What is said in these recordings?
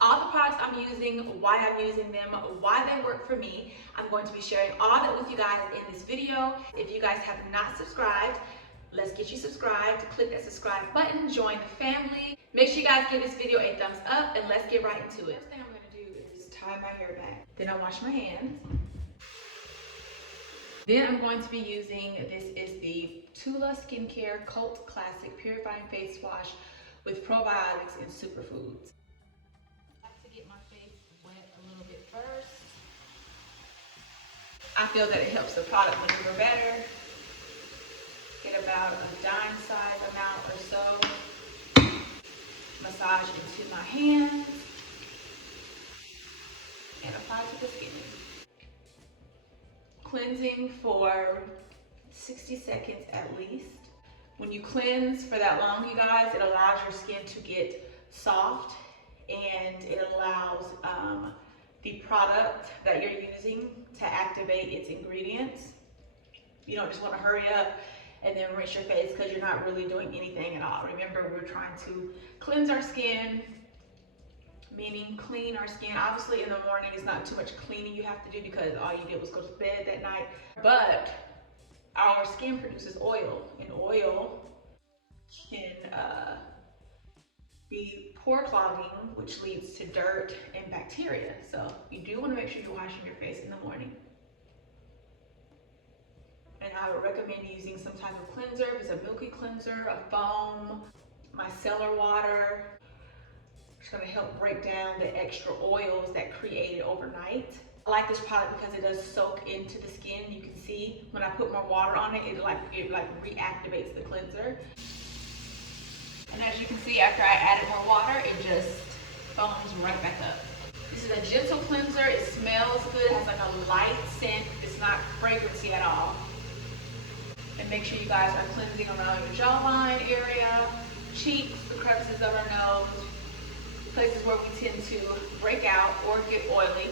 all the products I'm using, why I'm using them, why they work for me. I'm going to be sharing all that with you guys in this video. If you guys have not subscribed, let's get you subscribed. Click that subscribe button, join the family. Make sure you guys give this video a thumbs up and let's get right into it. First thing I'm gonna do is tie my hair back. Then I wash my hands. Then I'm going to be using, this is the Tula Skincare Cult Classic Purifying Face Wash with probiotics and superfoods. I like to get my face wet a little bit first. I feel that it helps the product maneuver better. Get about a dime size amount or so. Massage into my hands and apply to the skin. Cleansing for 60 seconds at least. When you cleanse for that long, you guys, it allows your skin to get soft and it allows the product that you're using to activate its ingredients. You don't just want to hurry up and then rinse your face because you're not really doing anything at all. Remember, we're trying to cleanse our skin, meaning clean our skin. Obviously in the morning it's not too much cleaning you have to do because all you did was go to bed that night. But our skin produces oil, and oil can be pore clogging, which leads to dirt and bacteria. So you do want to make sure you're washing your face in the morning. And I would recommend using some type of cleanser. If it's a milky cleanser, a foam, micellar water. It's going to help break down the extra oils that created overnight. I like this product because it does soak into the skin. You can see when I put more water on it, it reactivates the cleanser. And as you can see, after I added more water, it just foams right back up. This is a gentle cleanser. It smells good. It has like a light scent. It's not fragrancy at all. And make sure you guys are cleansing around your jawline area, cheeks, the crevices of our nose, places where we tend to break out or get oily.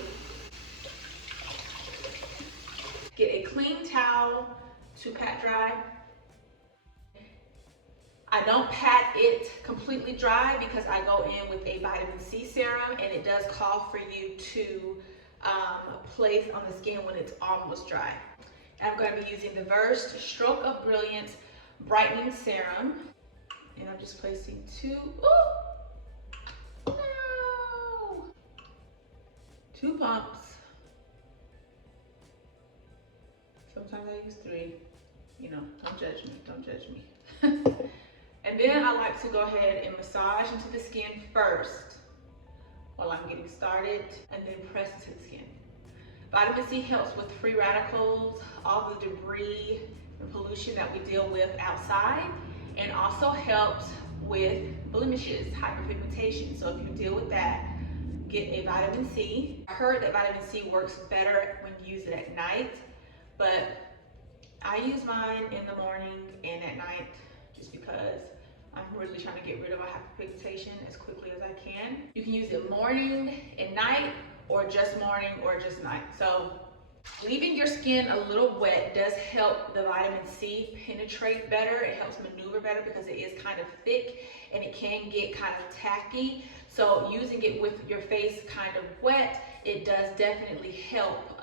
Get a clean towel to pat dry. I don't pat it completely dry because I go in with a vitamin C serum, and it does call for you to place on the skin when it's almost dry. I'm going to be using the Versed Stroke of Brilliance Brightening Serum, and I'm just placing two pumps. Sometimes I use 3. You know, don't judge me, don't judge me. And then I like to go ahead and massage into the skin first while I'm getting started, and then press into the skin. Vitamin C helps with free radicals, all the debris and pollution that we deal with outside, and also helps with blemishes, hyperpigmentation. So if you deal with that, get a vitamin C. I heard that vitamin C works better when you use it at night, but I use mine in the morning and at night just because I'm really trying to get rid of my hyperpigmentation as quickly as I can. You can use it morning and night, or just morning or just night. So leaving your skin a little wet does help the vitamin C penetrate better. It helps maneuver better because it is kind of thick and it can get kind of tacky. So using it with your face kind of wet, it does definitely help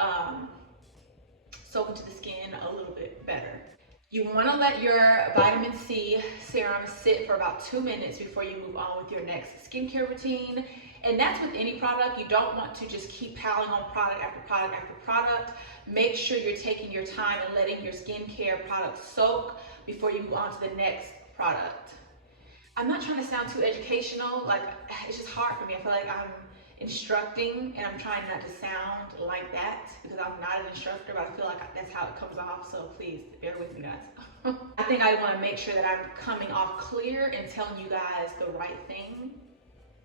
soak into the skin a little bit better. You want to let your vitamin C serum sit for about 2 minutes before you move on with your next skincare routine. And that's with any product. You don't want to just keep piling on product after product after product. Make sure you're taking your time and letting your skincare product soak before you move on to the next product. I'm not trying to sound too educational. Like, it's just hard for me. I feel like I'm instructing and I'm trying not to sound like that because I'm not an instructor, but I feel like that's how it comes off. So please bear with me, guys. I think I want to make sure that I'm coming off clear and telling you guys the right thing,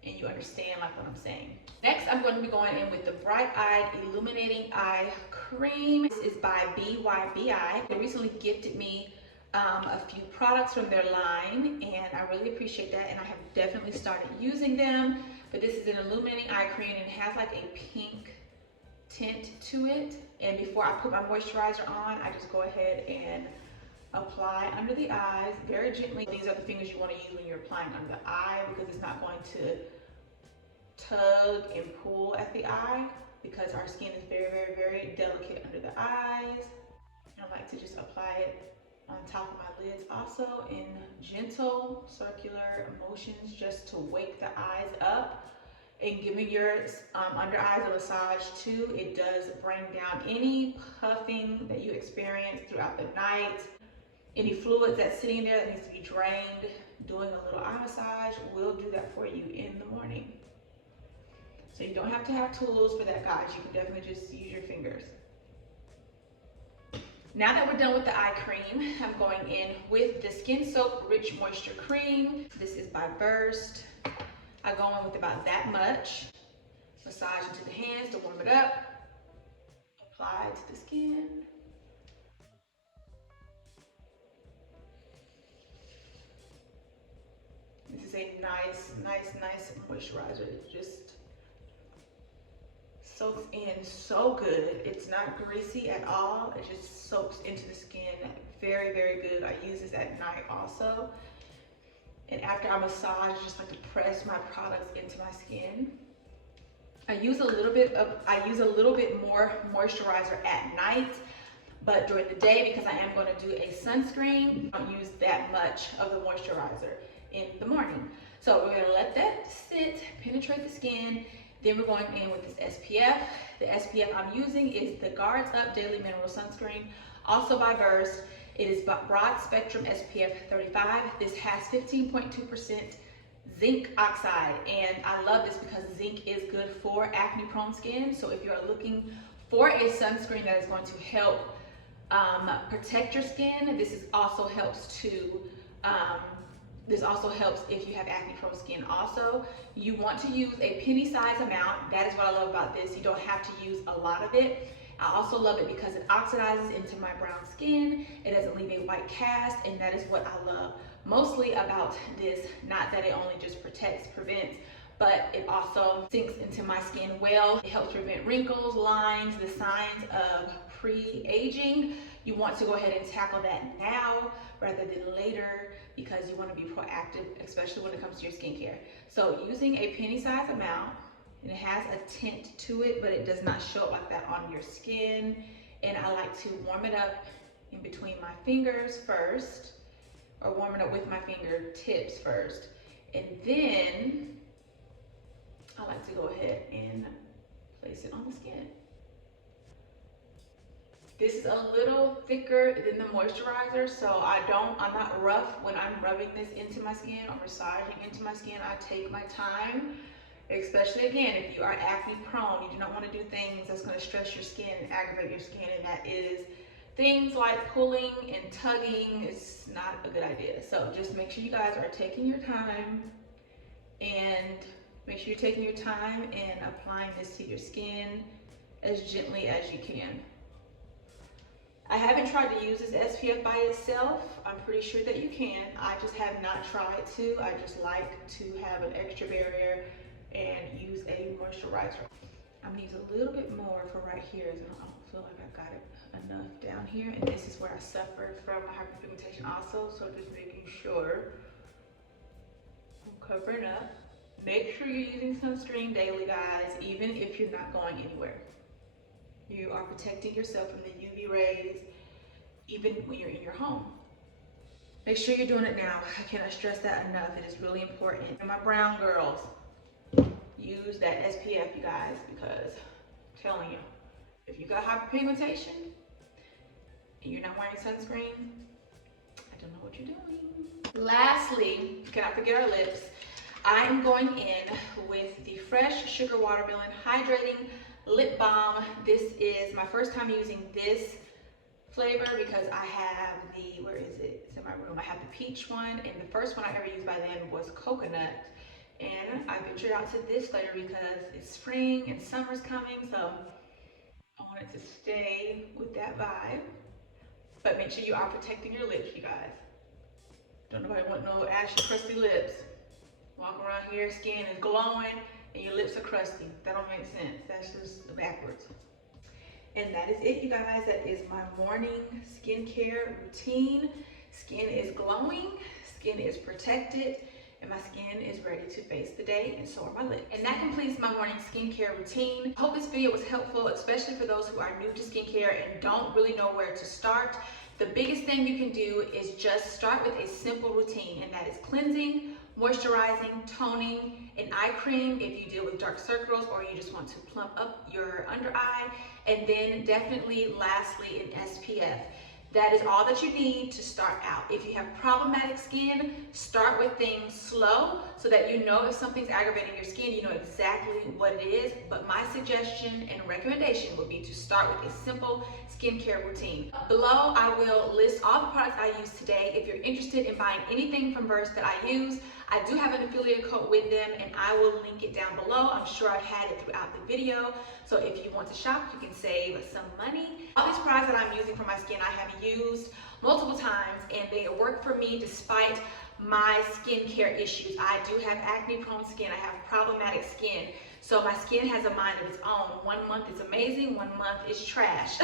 and you understand like what I'm saying. Next, I'm going to be going in with the Bright Eyed Illuminating Eye Cream. This is by BYBI. They recently gifted me a few products from their line, and I really appreciate that, and I have definitely started using them. But this is an illuminating eye cream, and it has like a pink tint to it. And before I put my moisturizer on, I just go ahead and apply under the eyes very gently. These are the fingers you want to use when you're applying under the eye because it's not going to tug tug and pull at the eye because our skin is very, very, very delicate under the eyes. I like to just apply it on top of my lids also in gentle circular motions just to wake the eyes up and giving your under eyes a massage too. It does bring down any puffing that you experience throughout the night. Any fluids that's sitting there that needs to be drained, doing a little eye massage will do that for you in the morning. So you don't have to have tools for that, guys. You can definitely just use your fingers. Now that we're done with the eye cream, I'm going in with the Skin Soak Rich Moisture Cream. This is by Burst. I go in with about that much. Massage into the hands to warm it up. Apply it to the skin. This is a nice moisturizer. It just soaks in so good. It's not greasy at all. It just soaks into the skin very, very good. I use this at night also. And after I massage, I just like to press my products into my skin. I use a little bit more moisturizer at night, but during the day, because I am going to do a sunscreen, I don't use that much of the moisturizer in the morning. So we're going to let that sit, penetrate the skin. Then we're going in with this SPF. The SPF I'm using is the Guards Up Daily Mineral Sunscreen, also by Burst. It is Broad Spectrum SPF 35. This has 15.2% zinc oxide, and I love this because zinc is good for acne prone skin. So if you're looking for a sunscreen that is going to help protect your skin, this also helps if you have acne prone skin also. You want to use a penny size amount. That is what I love about this. You don't have to use a lot of it. I also love it because it oxidizes into my brown skin. It doesn't leave a white cast, and that is what I love mostly about this. Not that it only just prevents, but it also sinks into my skin well. It helps prevent wrinkles, lines, the signs of pre-aging. You want to go ahead and tackle that now rather than later because you want to be proactive, especially when it comes to your skincare. So using a penny size amount, and it has a tint to it, but it does not show up like that on your skin. And I like to warm it up in between my fingers first, or warm it up with my fingertips first. And then I like to go ahead and place it on the skin. This is a little thicker than the moisturizer, so I'm not rough when I'm rubbing this into my skin or massaging into my skin. I take my time. Especially again, if you are acne prone, you do not want to do things that's going to stress your skin and aggravate your skin, and that is things like pulling and tugging. Is not a good idea. So just make sure you guys are taking your time, and make sure you're taking your time and applying this to your skin as gently as you can. I haven't tried to use this SPF by itself. I'm pretty sure that you can. I just have not tried to. I just like to have an extra barrier and use a moisturizer. I'm gonna use a little bit more for right here. I don't feel like I got it enough down here. And this is where I suffered from hyperpigmentation also. So just making sure I'm covering up. Make sure you're using sunscreen daily, guys, even if you're not going anywhere. You are protecting yourself from the UV rays, even when you're in your home. Make sure you're doing it now. I cannot stress that enough. It is really important. And my brown girls, use that SPF, you guys, because I'm telling you, if you got hyperpigmentation and you're not wearing sunscreen, I don't know what you're doing. Lastly, cannot forget our lips. I'm going in with the Fresh Sugar Watermelon Hydrating Lip Balm. This is my first time using this flavor because I have the, where is it? It's in my room. I have the peach one, and the first one I ever used by them was coconut. And I ventured out to this flavor because it's spring and summer's coming, so I wanted to stay with that vibe. But make sure you are protecting your lips, you guys. Don't nobody want no ashy, crusty lips. Walk around here, skin is glowing, and your lips are crusty. That don't make sense. That's just backwards. And that is it, you guys. That is my morning skincare routine. Skin is glowing, skin is protected, and my skin is ready to face the day, and so are my lips. And that completes my morning skincare routine. I hope this video was helpful, especially for those who are new to skincare and don't really know where to start. The biggest thing you can do is just start with a simple routine, and that is cleansing, moisturizing, toning, an eye cream if you deal with dark circles or you just want to plump up your under eye, and then definitely lastly an SPF. That is all that you need to start out. If you have problematic skin, start with things slow so that you know if something's aggravating your skin, you know exactly what it is. But my suggestion and recommendation would be to start with a simple skincare routine. Below, I will list all the products I use today. If you're interested in buying anything from Burst that I use, I do have an affiliate code with them, and I will link it down below. I'm sure I've had it throughout the video. So if you want to shop, you can save some money. All these products that I'm using for my skin, I have used multiple times, and they work for me despite my skincare issues. I do have acne prone skin. I have problematic skin. So my skin has a mind of its own. 1 month is amazing, 1 month is trash.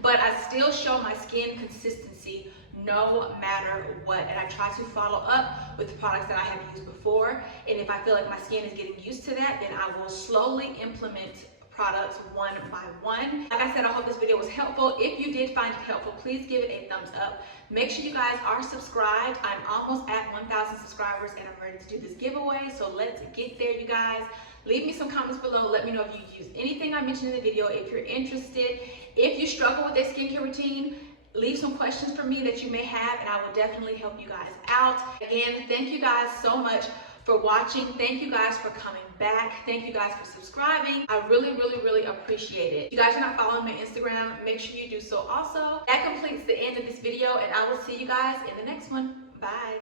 But I still show my skin consistency no matter what. And I try to follow up with the products that I have used before. And if I feel like my skin is getting used to that, then I will slowly implement products one by one. Like I said, I hope this video was helpful. If you did find it helpful, please give it a thumbs up. Make sure you guys are subscribed. I'm almost at 1,000 subscribers and I'm ready to do this giveaway. So let's get there, you guys. Leave me some comments below. Let me know if you used anything I mentioned in the video, if you're interested. If you struggle with a skincare routine, leave some questions for me that you may have, and I will definitely help you guys out. Again, thank you guys so much for watching. Thank you guys for coming back. Thank you guys for subscribing. I really, really, really appreciate it. If you guys are not following me on Instagram, make sure you do so also. That completes the end of this video, and I will see you guys in the next one. Bye.